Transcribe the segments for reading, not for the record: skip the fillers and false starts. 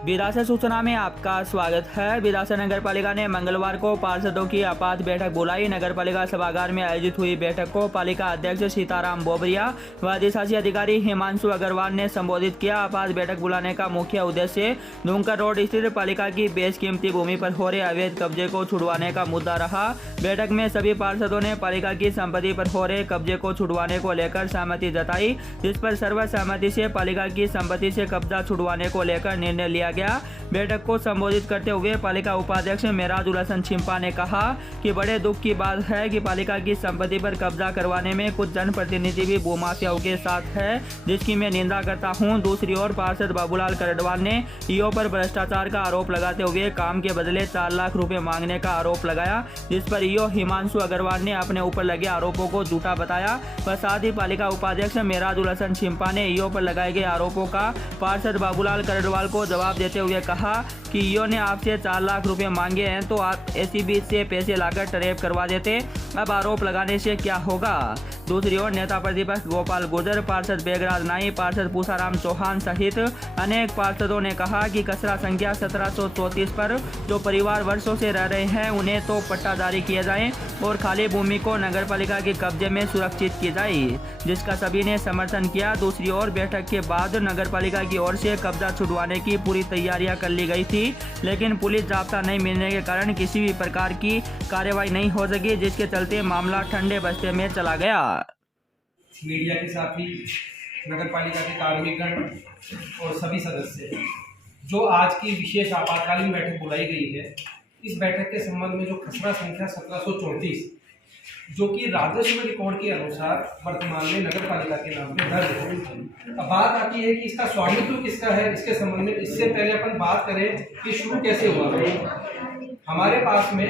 विरासत सूचना में आपका स्वागत है। विरासत नगर पालिका ने मंगलवार को पार्षदों की आपात बैठक बुलाई। नगर पालिका सभागार में आयोजित हुई बैठक को पालिका अध्यक्ष सीताराम बोबरिया व अधिशासी अधिकारी हिमांशु अग्रवाल ने संबोधित किया। आपात बैठक बुलाने का मुख्य उद्देश्य धूमकर रोड स्थित पालिका की बेशकीमती भूमि पर हो रहे अवैध कब्जे को छुड़वाने का मुद्दा रहा। बैठक में सभी पार्षदों ने पालिका की संपत्ति पर हो रहे कब्जे को छुड़वाने को लेकर सहमति जताई, जिस पर सर्वसहमति से पालिका की संपत्ति से कब्जा छुड़वाने को लेकर निर्णय लिया गया। बैठक को संबोधित करते हुए पालिका उपाध्यक्ष मेराजुल हसन छिंपा ने कहा कि बड़े दुख की बात है कि पालिका की संपत्ति पर कब्जा करवाने में कुछ जनप्रतिनिधि भी भूमाफियाओं के साथ है, जिसकी मैं निंदा करता हूं। दूसरी ओर पार्षद बाबूलाल करडवाल ने ईओ पर भ्रष्टाचार का आरोप लगाते हुए काम के बदले 4 लाख रुपए मांगने का आरोप लगाया, जिस पर ईओ हिमांशु अग्रवाल ने अपने ऊपर लगे आरोपों को झूठा बताया। व साथ ही पालिका उपाध्यक्ष मेराजुल हसन छिंपा ने ईओ पर लगाए गए आरोपों का पार्षद बाबूलाल करडवाल को जवाब देते हुए कहा कि ईओ ने आपसे 4 लाख रुपए मांगे हैं तो आप एसीबी से पैसे लाकर ट्रैप करवा देते, अब आरोप लगाने से क्या होगा। दूसरी ओर नेता प्रतिपक्ष गोपाल गुर्जर, पार्षद बेगराज नाई, पार्षद पूसाराम चौहान सहित अनेक पार्षदों ने कहा कि खसरा संख्या 1734 पर जो परिवार वर्षों से रह रहे हैं उन्हें तो पट्टा जारी किया जाए और खाली भूमि को नगर पालिका के कब्जे में सुरक्षित की जाए, जिसका सभी ने समर्थन किया। दूसरी ओर बैठक के बाद नगर पालिका की ओर से कब्जा छुड़वाने की पूरी तैयारियां कर ली गई थी, लेकिन पुलिस जाब्ता नहीं मिलने के कारण किसी भी प्रकार की कार्रवाई नहीं हो सकी, जिसके चलते मामला ठंडे बस्ते में चला गया। मीडिया के साथी, नगर पालिका के कार्मिकगण और सभी सदस्य, जो आज की विशेष आपातकालीन बैठक बुलाई गई है, इस बैठक के संबंध में जो खसरा संख्या 1734 जो कि राजस्व रिकॉर्ड के अनुसार वर्तमान में नगर पालिका के नाम पे दर्ज है। अब बात आती है कि इसका स्वामित्व किसका है। इसके संबंध में इससे पहले अपन बात करें कि शुरू कैसे हुआ। हमारे पास में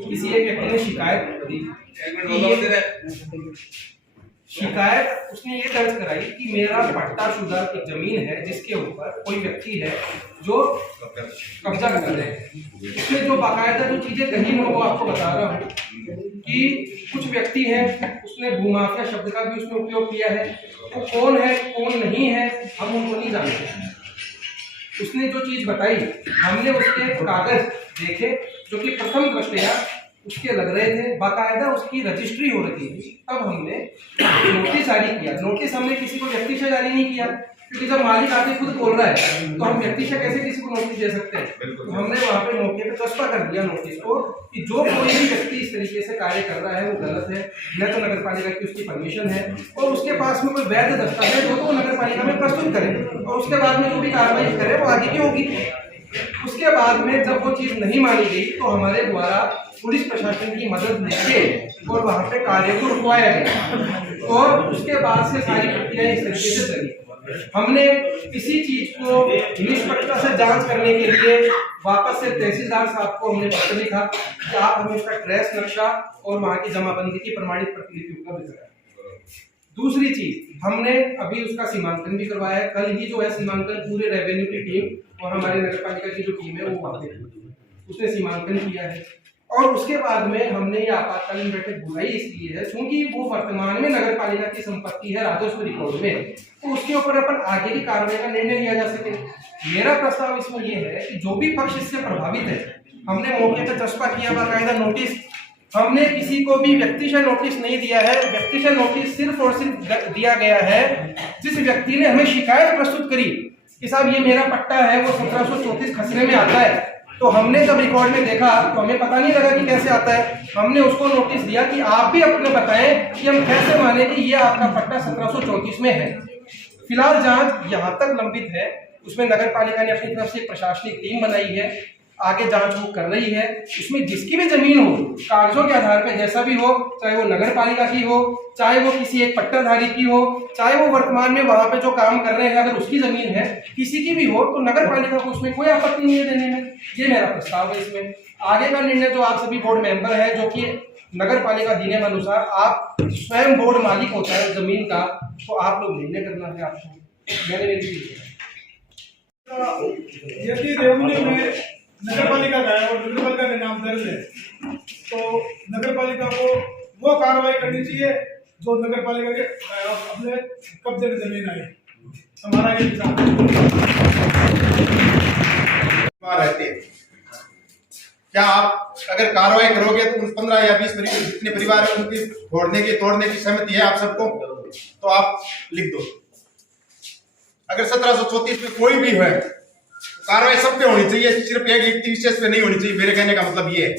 किसी एक व्यक्ति ने शिकायत दी, उसने ये दर्ज कराई कि मेरा पट्टाशुदा एक जमीन है जिसके ऊपर कोई व्यक्ति है जो कब्जा कर रहे हैं। इसमें जो बाकायदा जो चीजें कही मैं वो आपको बता रहा हूँ कि कुछ व्यक्ति हैं, उसने भूमाफिया शब्द का भी उसने उपयोग किया है। वो कौन है कौन नहीं है हम उनको नहीं जानते। उसने जो चीज बताई हमने उसके कागज देखे जो कि प्रथम दृष्टया उसके लग रहे थे, बाकायदा उसकी रजिस्ट्री हो रही थी। तब हमने नोटिस जारी किया। नोटिस हमने किसी को व्यक्तिशः जारी नहीं किया, क्योंकि जब मालिक आके खुद बोल रहा है तो हम व्यक्तिशः कैसे किसी को नोटिस दे सकते हैं। तो हमने वहां पे मौके पे चस्पा कर दिया नोटिस को कि जो कोई भी व्यक्ति इस तरीके से कार्य कर रहा है वो गलत है, न तो नगर पालिका की उसकी परमिशन है और उसके पास में कोई वैध दस्तावेज हो तो वो नगर पालिका में प्रस्तुत करे और उसके बाद में जो भी कार्रवाई करे वो आगे की होगी। उसके बाद में जब वो चीज नहीं मानी गई तो हमारे द्वारा पुलिस प्रशासन की मदद लेके और वहां पे कार्य को रुकवाया गया और उसके बाद से सारी प्रक्रिया इस तरीके से चली। हमने किसी चीज को निष्पक्षता से जांच करने के लिए वापस से तहसीलदार साहब को हमने पत्र लिखा कि आप हमें उसका ट्रेस नक्शा और वहां की जमाबंदी की प्रमाणित प्रतिलिपि उपलब्ध कराएं। दूसरी चीज हमने अभी उसका सीमांकन भी करवाया है। कल ही जो है सीमांकन पूरे रेवेन्यू की टीम और हमारे नगर पालिका की जो टीम है वो वहां उसने सीमांकन किया है। और उसके बाद में हमने ये आपातकालीन बैठक बुलाई इसलिए है क्योंकि वो वर्तमान में नगर पालिका की संपत्ति है राजस्व रिकॉर्ड में, तो उसके ऊपर अपन आगे की कार्रवाई का निर्णय लिया जा सके। मेरा प्रस्ताव इसमें यह है कि जो भी पक्ष इससे प्रभावित है, हमने मौके पर चस्पा किया, बाकायदा नोटिस, हमने किसी को भी व्यक्तिशः नोटिस नहीं दिया है। व्यक्तिशः नोटिस सिर्फ और सिर्फ दिया गया है जिस व्यक्ति ने हमें शिकायत प्रस्तुत करी कि साहब ये मेरा पट्टा है वो 1734 खसरे में आता है। तो हमने जब रिकॉर्ड में देखा तो हमें पता नहीं लगा कि कैसे आता है। हमने उसको नोटिस दिया कि आप भी अपने बताएं कि हम कैसे माने कि ये आपका पट्टा 1734 में है। फिलहाल जांच यहाँ तक लंबित है, उसमें नगर पालिका ने अपनी तरफ से एक प्रशासनिक टीम बनाई है, आगे जांच वो कर रही है। उसमें जिसकी भी जमीन हो कागजों के आधार पर जैसा भी हो, चाहे वो नगर पालिका की हो, चाहे वो किसी एक पट्टाधारी की हो, चाहे वो वर्तमान में वहां पे जो काम कर रहे हैं अगर उसकी जमीन है, किसी की भी हो, तो नगर पालिका को उसमें कोई आपत्ति नहीं है देने में। ये मेरा प्रस्ताव है। इसमें आगे का निर्णय जो आप सभी बोर्ड मेंबर है, जो कि नगर पालिका अधिनियम अनुसार आप स्वयं बोर्ड मालिक होता है जमीन का, तो आप लोग निर्णय करना है आपको। मैंने यदि रेवन्यू में नगर पालिका का है और नगर पालिका के नाम दर्ज है तो नगर पालिका को वो कार्रवाई करनी चाहिए जो नगर पालिका के अपने कब्जे में जमीन आई। हमारा ये विचार रहते हैं। क्या आप अगर कार्रवाई करोगे तो उन 15 या 20 जितने परिवार है उनकी तोड़ने की सहमति है आप सबको, तो आप लिख दो। अगर 1734 में कोई भी है तो कार्रवाई सब पे होनी चाहिए, सिर्फ एक व्यक्ति विशेष पे नहीं होनी चाहिए। मेरे कहने का मतलब ये है,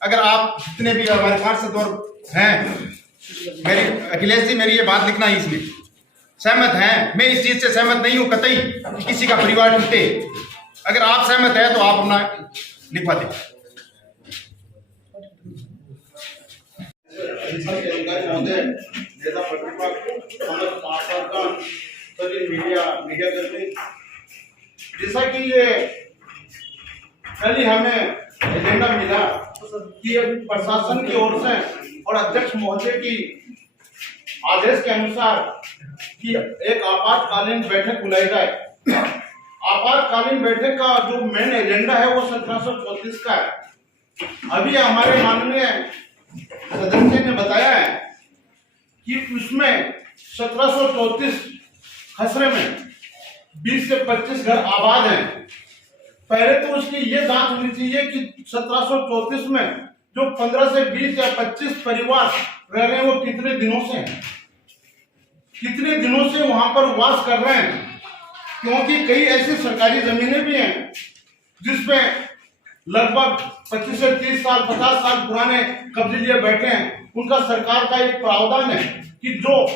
अगर आप जितने भी हमारे पार्षद और हैं, मेरी अखिलेश जी मेरी ये बात लिखना है, इसमें सहमत हैं। मैं इस चीज से सहमत नहीं हूं कतई कि किसी का परिवार टूटे। अगर आप सहमत है तो आप अपना लिखवा दें। मीडिया कर्मी, जैसा कि ये कल ही हमें एजेंडा मिला कि प्रशासन की ओर से और अध्यक्ष महोदय की आदेश के अनुसार कि एक आपातकालीन बैठक बुलाई जाए। आपातकालीन बैठक का जो मेन एजेंडा है वो 1734 का है। अभी हमारे माननीय सदस्य ने बताया है कि उसमें 1734 खसरे में 20 से 25 घर आबाद हैं। पहले तो उसकी ये जांच होनी चाहिए कि 1734 में जो 15 से 20 या 25 परिवार रह रहे हैं वो कितने दिनों से वहां पर वास कर रहे हैं, क्योंकि कई ऐसी सरकारी जमीनें भी हैं जिसपे लगभग 25 से 30 साल 50 साल पुराने कब्जे लिए बैठे हैं। उनका सरकार का एक प्रावधान है कि जो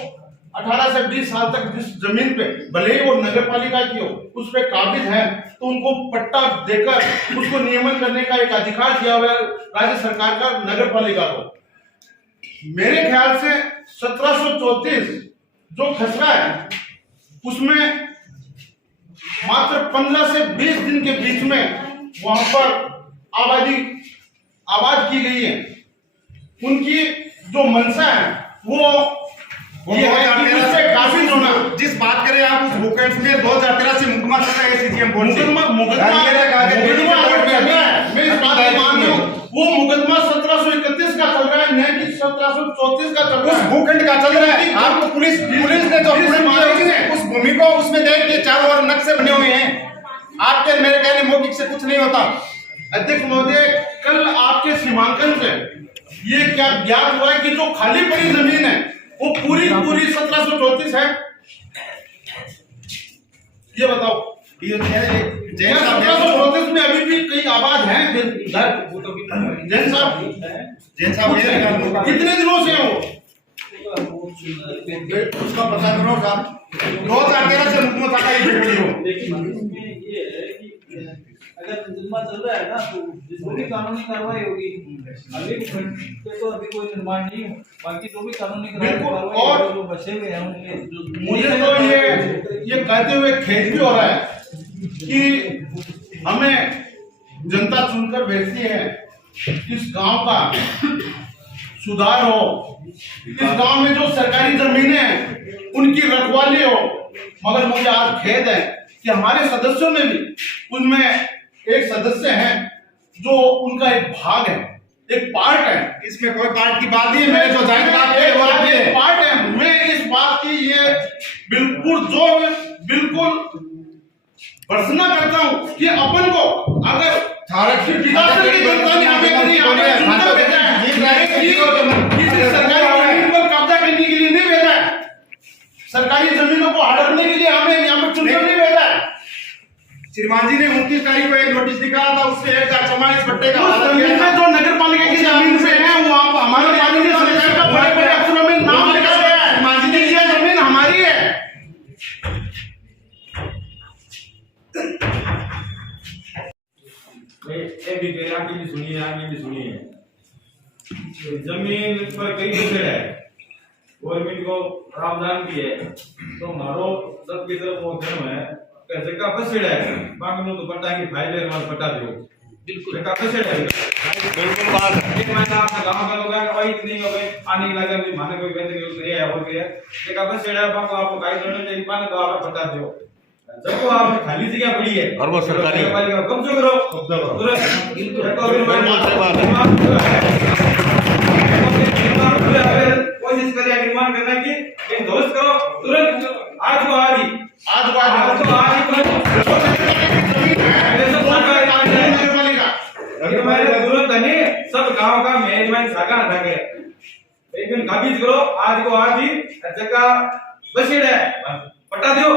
18 से 20 साल तक जिस जमीन पे भले ही वो नगर पालिका की हो उस पे काबिज है तो उनको पट्टा देकर उसको नियमन करने का एक अधिकार दिया हुआ है राज्य सरकार का नगर पालिका को। मेरे ख्याल से 1734 जो खसरा है उसमें मात्र 15 से 20 दिन के बीच में वहां पर आबाद की गई है। उनकी जो मंशा है वो ये है कि उससे काफी होना। जिस बात करें आप उस भूखंड में 2013 से मुकदमा चल रहा है एसीजीएम बोर्ड से। मैं इस बात को मानता हूं, वो मुकदमा 1731 का चल रहा है, नहीं कि 1734 का चल रहा है। उस भूखंड का चल रहा है। आपको पुलिस ने जो उस भूमि को उसमें देख के चारों ओर नक्शे बने हुए हैं। आपके मेरे कहने मौखिक से कुछ नहीं होता। अध्यक्ष महोदय, कल आपके सीमांकन से ये क्या ज्ञात हुआ है कि जो खाली पड़ी जमीन है वो पूरी 1734 है? ये बताओ। 1734 में अभी भी कई आबाद हैं जैन साहब कितने दिनों से हैं वो? उसका पता करो साहब। 2013 से मुकदमा था अगर मुकदमा चल रहा है ना तो जिसको भी कानूनी कार्रवाई होगी। अभी पे तो अभी कोई निर्माण नहीं हो, बाकी जो भी कानूनी कार्रवाई और जो बचे हुए हैं उनके मुझे तो ये कहते हुए खेद भी हो रहा है कि हमें जनता चुनकर भेजती है, इस गांव का सुधार हो, इस गांव में जो सरकारी जमीनें हैं उनकी रखवाली हो। मगर मुझे आज खेद है कि हमारे सदस्यों में भी उनमें एक सदस्य है जो उनका एक भाग है, एक पार्ट है। इसमें कोई पार्ट की बात नहीं है। मैंने जो जाहिर बात की वो है पार्ट है। मैं इस बात की ये बिल्कुल भर्त्सना करता हूं कि अपन को अगर डिजास्टर की जनता ने हमें कहीं चुनकर भेजा है, किसी सरकारी जमीन पर कब्जा करने के लिए नहीं भेजा है, सरकारी जमीनों को हड़पने के लिए हमें यहाँ पर चुनकर नहीं भेजा है। श्रीमान जी ने 29 तारीख को एक नोटिस निकाला था, उससे 1044 पट्टे का जमीन में जो नगर पालिका की जमीन पे है वो आप हमारे माननीय सरकार का बड़े-बड़े अक्षरों में नाम लिखा गया है। मान लीजिए ये जमीन हमारी है। एक डिटेल आगे भी सुनिए। जमीन पर कई बसेड़ है, गवर्नमेंट को प्रावधान भी है, तो मारो सबकी तरफ वो धर्म है कैसे का बसेड़ है बांगनो तो पट्टा की फाइल है हमारे पट्टा दो बिल्कुल का बसेड़ है। बिल्कुल बात है। एक महीना आपका गांव का लोग है कोई नहीं हो गए आने लगा भी माने कोई वैसे नहीं है हो गया एक का बसेड़ है बांगो आपको गाइड करने चाहिए पान तो आप पट्टा दो। जब वो आप खाली जगह पड़ी है और वो सरकारी पालिका कब्जा करो तुरंत कोशिश करिए निर्माण करने की, दोस्त करो तुरंत आज जगह बसेड़ है पट्टा दो।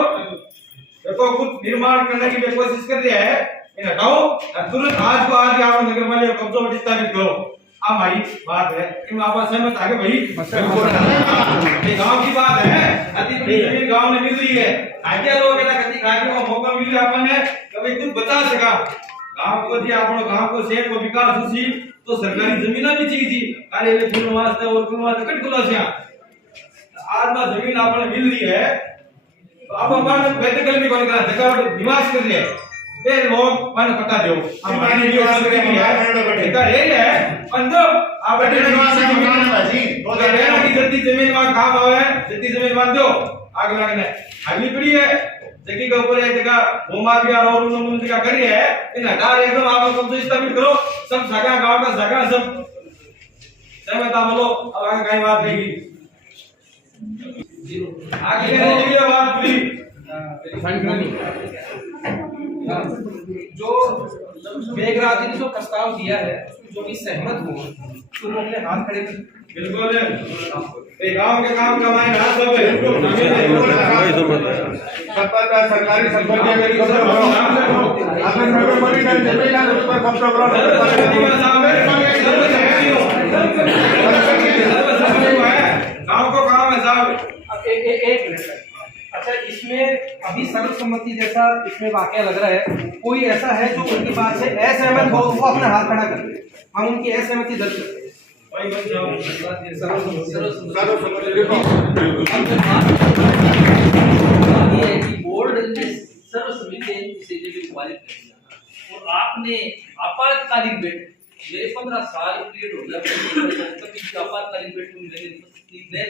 देखो कुछ निर्माण करने की कोशिश कर रही है, इन हटाओ और तुरंत आज को आज आप नगर पालिका कब्जा में स्थापित करो। हमारी बात है इन आप सहमत आगे भाई, ये गांव की बात है, अति बड़ी जमीन गांव में मिल रही है। आगे लोग कहता कति खाने का मौका मिल रहा अपन ने कभी कुछ बचा सका गांव को जी आपनो गांव को शहर को विकास हुसी तो सरकारी जमीन भी चाहिए थी। अरे ये फूल वास्ते और फूल वास्ते कट खुला से आज ना जमीन आपने मिल रही है तो आप अपन वैदिकल भी कोई का जगह निवास कर रहे हैं बे लोग मन पता दो हमारी निवास कर रही है इधर एरिया है पंदो आप निवास है मकान है जी तो रहना की जल्दी जमीन में काम आवे जल्दी जमीन मान दो आग लगने खाली पड़ी है जगह के ऊपर एक जगह होमा भी और उन जगह कर रही है इन हटा एकदम आप कब्जा स्थापित करो सब जगह गांव का जगह सब सहमत बोलो अब आगे कहीं बात रहेगी आगे कहने के लिए बात पूरी जो मेघराज ने जो प्रस्ताव दिया है उसमें जो भी सहमत हो तो वो अपने हाथ खड़े कर बिल्कुल ये गांव के काम कमाए ना सब सरकारी संपत्ति मेरी कब्जा करो आपने नगर पालिका जमीन है उस पर कब्जा करो गांव को काम है साहब एक मिनट अच्छा इसमें अभी सर्वसम्मति जैसा इसमें वाकया लग रहा है कोई ऐसा है जो उनकी बात से असहमत हो वो अपना हाथ खड़ा कर दे हम उनकी असहमति दर्ज करते हैं बोर्ड ने सर्वसम्मति से पारित कर दिया और आपने आपातकालीन बैठक मेरे 15 साल पीरियड हो गया कभी आपातकालीन बैठक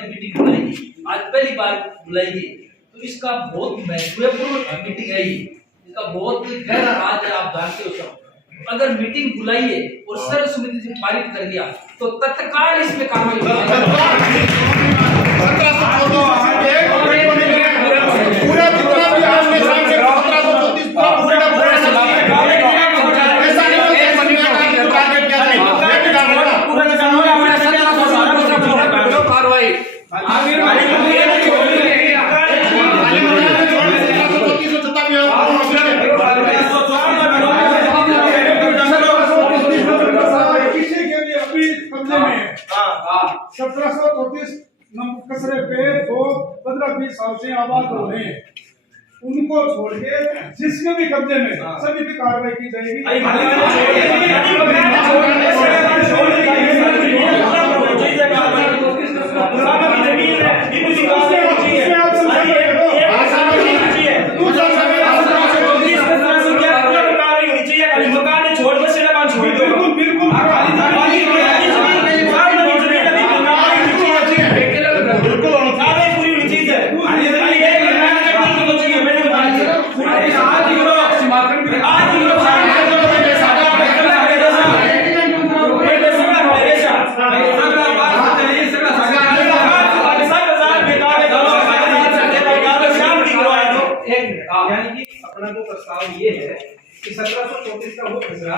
मीटिंग बुलाई आज पहली बार बुलाई गई तो इसका बहुत महत्वपूर्ण मीटिंग है इसका बहुत गहरा राज है आप जानते हो सब अगर मीटिंग बुलाई है और सर्वसम्मति से पारित कर दिया तो तत्काल इसमें कार्रवाई पूरा जितना भी आपने सामने 1734 पूरा ऐसा नहीं होता है मनीका का टारगेट क्या है पूरा कार्रवाई कसरे पे 15-20 साल से आबाद हो रहे हैं उनको छोड़ के जिसके भी कब्जे में सभी पे कार्रवाई की जाएगी। अपना जो प्रस्ताव ये है कि 1734 का वो खसरा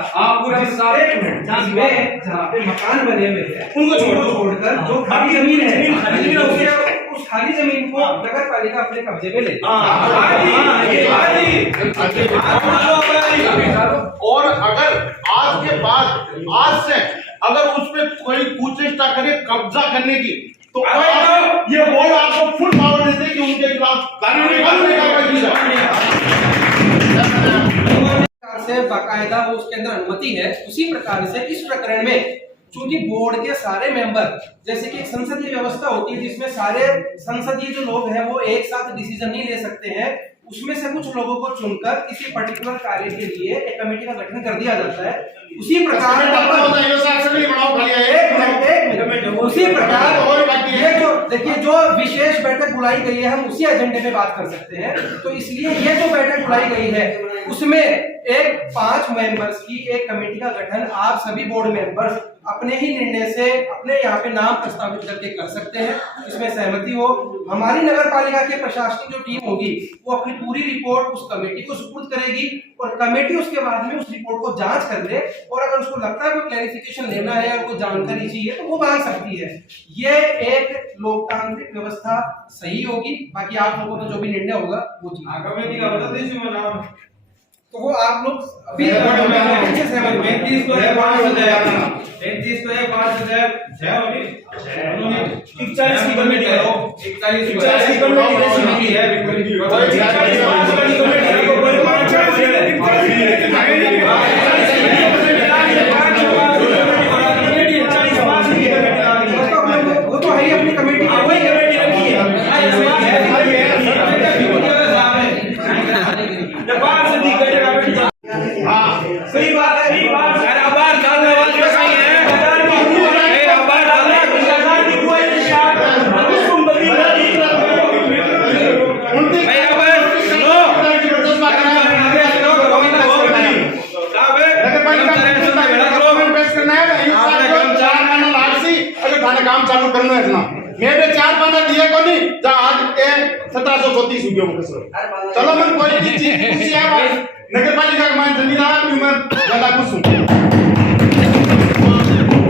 जहाँ पे मकान बने हुए हैं उनको छोड़कर जो खाली जमीन है उस खाली जमीन को नगर पालिका अपने कब्जे में ले। और अगर आज के बाद आज से अगर उसमें कोई कुचेष्टा करे कब्जा करने की तो ये बोर्ड आपको फुल पावर देते कि उनके खिलाफ कानूनी कार्रवाई की जाए। से बाकायदा वो उसके अंदर अनुमति है उसी प्रकार से इस प्रकरण में चूंकि बोर्ड के सारे मेंबर जैसे कि एक संसदीय व्यवस्था होती है जिसमें सारे संसदीय जो लोग हैं वो एक साथ डिसीजन नहीं ले सकते हैं उसमें से कुछ लोगों को चुनकर किसी पर्टिकुलर कार्य के लिए एक कमेटी का गठन कर दिया जाता है उसी प्रकार उसी प्रकार ये जो देखिए जो विशेष बैठक बुलाई गई है हम उसी एजेंडे पे बात कर सकते हैं तो इसलिए ये जो बैठक बुलाई गई है उसमें एक 5 मेंबर्स की एक कमेटी का गठन आप सभी बोर्ड मेंबर्स अपने ही निर्णय से अपने यहाँ पे नाम प्रस्तावित करके कर सकते हैं, इसमें सहमति हो। हमारी नगर पालिका की प्रशासनिक जो टीम होगी वो अपनी पूरी रिपोर्ट उस कमेटी को सुपुर्द करेगी और कमेटी उसके बाद में उस रिपोर्ट को जांच कर ले और अगर उसको लगता है कोई क्लैरिफिकेशन लेना है या कोई जानकारी चाहिए तो वो मांग सकती है। ये एक लोकतांत्रिक व्यवस्था सही होगी। बाकी आप लोगों का जो भी निर्णय होगा वो कमेटी का बता दीजिए नाम। तो वो आप लोग अभी 35 को एक 5 41 की कमेटी करो। 41 की कमेटी है वो तो है ही अपनी कमेटी रखी है। सही बात है। आभार धन्यवाद सही है। आभार काम चालू करना है ना मेरे 4 पाना दिए को नहीं जा आज के 1734 रुपये में कसरो चलो मन कोई भी चीज पूछी है भाई नगर पालिका का मान जमीन आ मैं ज्यादा खुश हूं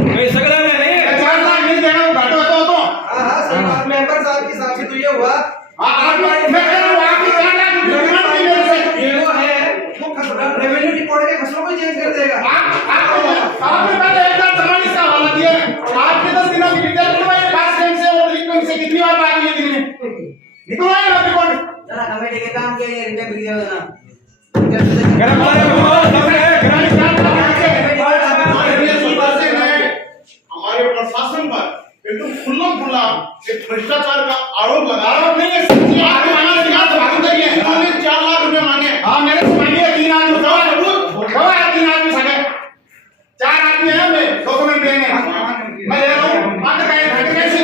मैं सगला में नहीं 4 लाख नहीं देना वो घाटा होता तो हां सरकार मेंबर साहब के हिसाब से तो ये हुआ मैं कह रहा हूं आपकी 4 लाख रुपए डिमांड की मेरे से ये वो है वो रेवेन्यू रिपोर्ट के खसरों को चेंज कर देगा। आपने पहले एक बार 44 का हवाला दिया आपने 10 दिनों की डिटेल बनवाई 5 दिन से और रिकॉर्ड से कितनी बार बाकी है दिन में निकलवाए ना रिकॉर्ड जरा कमेटी के काम के ये रिटेल वीडियो ना हमारे प्रशासन पर एकदम खुल्ला खुल्ला एक भ्रष्टाचार का आरोप लगा रहा नहीं है। 4 लाख रुपए मांगे। हाँ मेरे से मांगे 3 आदमी गवाह 3 आदमी सके 4 आदमी है मैं डॉक्यूमेंट देंगे मैं ले रहा हूँ मात्र का एक कैसे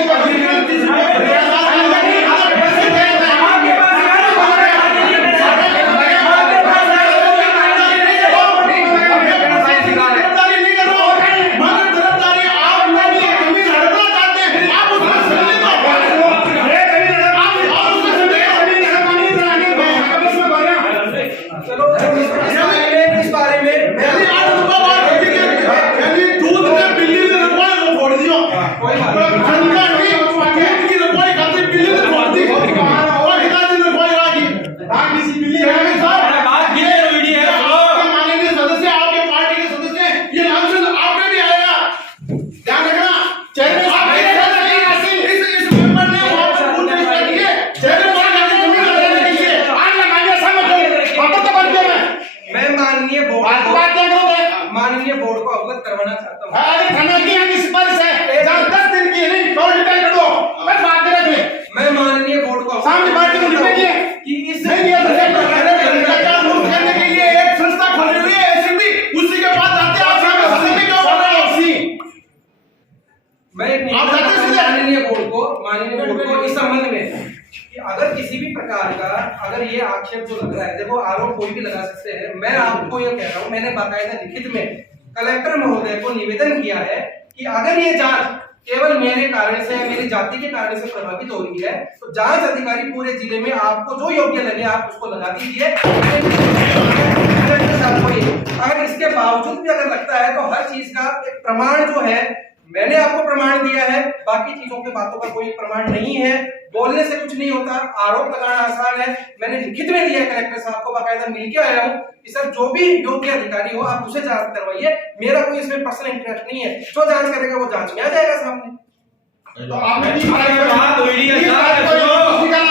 माननीय बोर्ड को अवगत करवाना चाहता हूँ। अरे थाना की हम इस पर से 10 दिन की नहीं कॉल डिटेल कर दो बस बात कर दे मैं माननीय बोर्ड को सामने पार्टी को डिटेल दिए कि इस नहीं दिया भ्रष्टाचार मुक्त करने के लिए एक संस्था खोली हुई है एसीबी उसी के पास जाते आप सामने हंसने क्यों बोल रहे हो सी मैं आप जाते सीधे माननीय बोर्ड को इस संबंध में कि अगर किसी भी प्रकार का अगर ये आक्षेप जो लग रहा है, देखो आरोप कोई भी लगा सकते हैं। मैं आपको ये कह रहा हूँ, मैंने बाकायदा लिखित में कलेक्टर महोदय को निवेदन किया है कि अगर ये जांच केवल मेरे कारण से मेरी जाति के कारण से प्रभावित हो रही है तो जांच अधिकारी पूरे जिले में आपको जो योग्य लगे आप उसको लगा दीजिए। अगर इसके बावजूद भी अगर लगता है तो हर चीज का एक प्रमाण जो है मैंने आपको प्रमाण दिया है, बाकी चीजों के बातों का कोई प्रमाण नहीं है। बोलने से कुछ नहीं होता, आरोप लगाना आसान है। मैंने लिखित में दिया कलेक्टर साहब को, बाकायदा मिलके आया हूँ कि सर जो भी योग्य अधिकारी हो आप उसे जांच करवाइए, मेरा कोई इसमें पर्सनल इंटरेस्ट नहीं है। जो जांच करेगा वो जांच में आ जाएगा सामने। तो आपने बात हुई है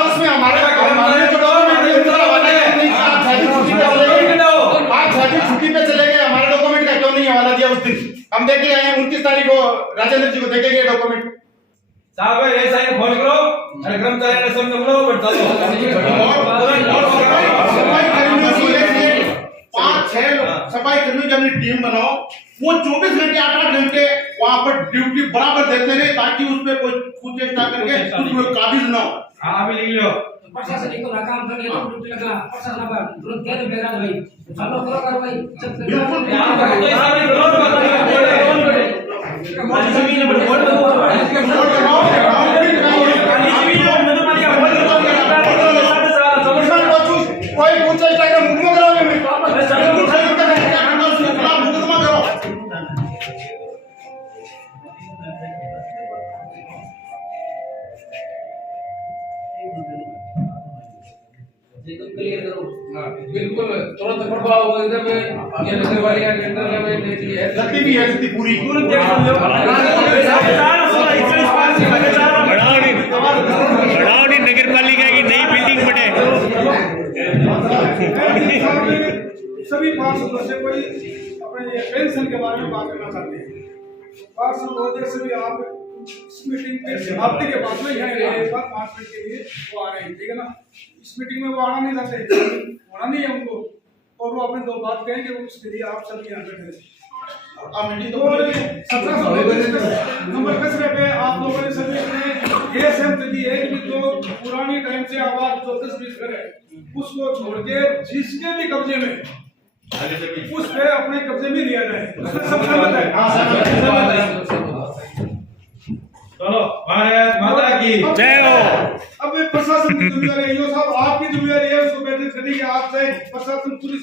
उसमें हमारे छुट्टी पे चले गए, हमारे डॉक्यूमेंट का क्यों नहीं हवाला दिया उस दिन? हम देखे आए 29 तारीख को राजेंद्र जी को देखे गए डॉक्यूमेंट साहब ऐसा ही फोन करो अरे कर्मचारी ने समझ लो बट चलो सफाई कर्मी की अपनी टीम बनाओ, वो 24 घंटे 8-8 घंटे वहां पर ड्यूटी बराबर देते रहे ताकि उसपे कोई कुचेष्टा करके उसमें काबिज ना हो। हाँ भी लिख लो प्रशासन को काम करने को ड्यूटी लगा प्रशासन पर तुरंत क्या तो बेरा भाई चलो करो भाई बिल्कुल कोई पूछे क्या मुकदमा कराओगे मुकदमा करो क्लियर करो। हाँ, बिल्कुल तुरंत प्रभाव एकदम ये नगर वाली का टेंडर में देती है लगती भी है इसकी पूरी बढ़ावनी नगर पालिका की नई बिल्डिंग बने। सभी पार्षदों से कोई अपने पेंशन के बारे में बात करना चाहते हैं। पार्षद महोदय से भी आप इस मीटिंग के समाप्ति के बाद में यहाँ रहेंगे 5 मिनट के लिए वो आ रहे हैं, ठीक है ना। इस मीटिंग में वो आना नहीं चाहते, होना नहीं है उनको, और वो अपने 2 बात कहेंगे, उसके लिए आप सब यहाँ पे ठहरे। तो 17 नंबर कचरे पे आप लोगों ने सभी ने ये सहमति दी है कि जो पुरानी टाइम से आबाद 34-20 घर है उसको छोड़ के जिसके भी कब्जे में उस पे अपने कब्जे में लिया जाए, उसमें सब सहमत है। चलो भारत माता की जय हो। अब प्रशासन की जिम्मेदारी है, यो साहब आपकी जिम्मेदारी है उसको बेहतर करने की। आप चाहे प्रशासन पुलिस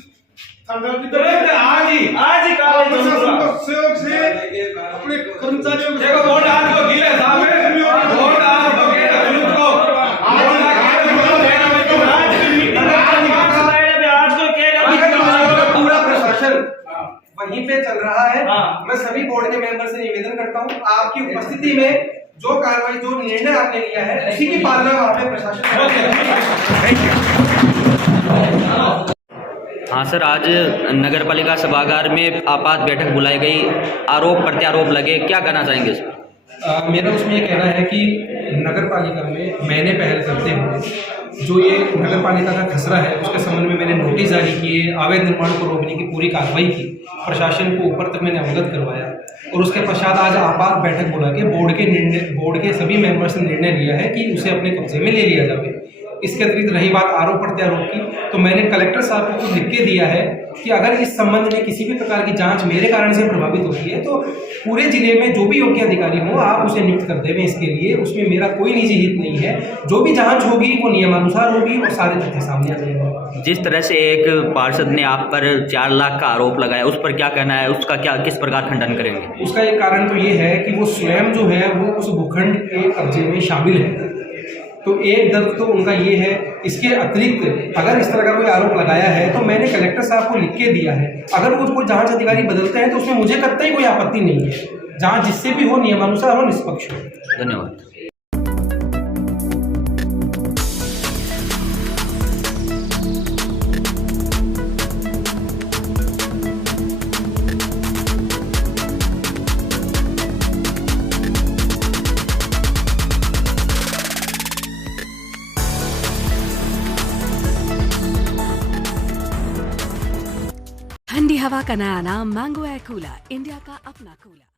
तुरंत आज ही प्रशासन को सहयोग से अपने कर्मचारियों को देखो वोट आज को गिरे साहब वोट आज को गिरे पुलिस को पूरा प्रशासन वहीं पे चल रहा है। मैं सभी बोर्ड के मेंबर से निवेदन करता हूँ आपकी उपस्थिति में जो कार्रवाई जो निर्णय आपने लिया है उसी की पालना वहाँ पे प्रशासन। हाँ सर, आज नगर पालिका सभागार में आपात बैठक बुलाई गई, आरोप प्रत्यारोप लगे, क्या कहना चाहेंगे सर? मेरा उसमें ये कहना है कि नगर पालिका में मैंने पहल करते हुए जो ये नगर पालिका का खसरा है उसके संबंध में मैंने नोटिस जारी किए, अवैध निर्माण को रोकने की पूरी कार्रवाई की, प्रशासन को ऊपर तक मैंने अवगत करवाया और उसके पश्चात आज आपात बैठक बुला के बोर्ड के सभी मेंबर्स ने निर्णय लिया है कि उसे अपने कब्जे में ले लिया जाए। इसके अतिरिक्त रही बात आरोप प्रत्यारोप की, तो मैंने कलेक्टर साहब को लिख के दिया है कि अगर इस संबंध में किसी भी प्रकार की जांच मेरे कारण से प्रभावित होती है तो पूरे जिले में जो भी योग्य अधिकारी हो आप उसे नियुक्त कर देवें। इसके लिए उसमें मेरा कोई निजी हित नहीं है, जो भी जांच होगी वो नियमानुसार होगी और सारे तथ्य सामने आ जाएंगे। जिस तरह से एक पार्षद ने आप पर 4 लाख का आरोप लगाया, उस पर क्या कहना है, उसका क्या किस प्रकार खंडन करेंगे? उसका एक कारण तो ये है कि वो स्वयं जो है वो उस भूखंड के कब्जे में शामिल है, तो एक दर्द तो उनका ये है। इसके अतिरिक्त अगर इस तरह का कोई आरोप लगाया है तो मैंने कलेक्टर साहब को लिख के दिया है, अगर वो कोई जांच अधिकारी बदलते हैं तो उसमें मुझे कतई कोई आपत्ति नहीं है, जांच जिससे भी हो नियमानुसार हो, निष्पक्ष हो। धन्यवाद। ठंडी हवा का नया नाम मैंगो एयर कूलर, इंडिया का अपना कूलर।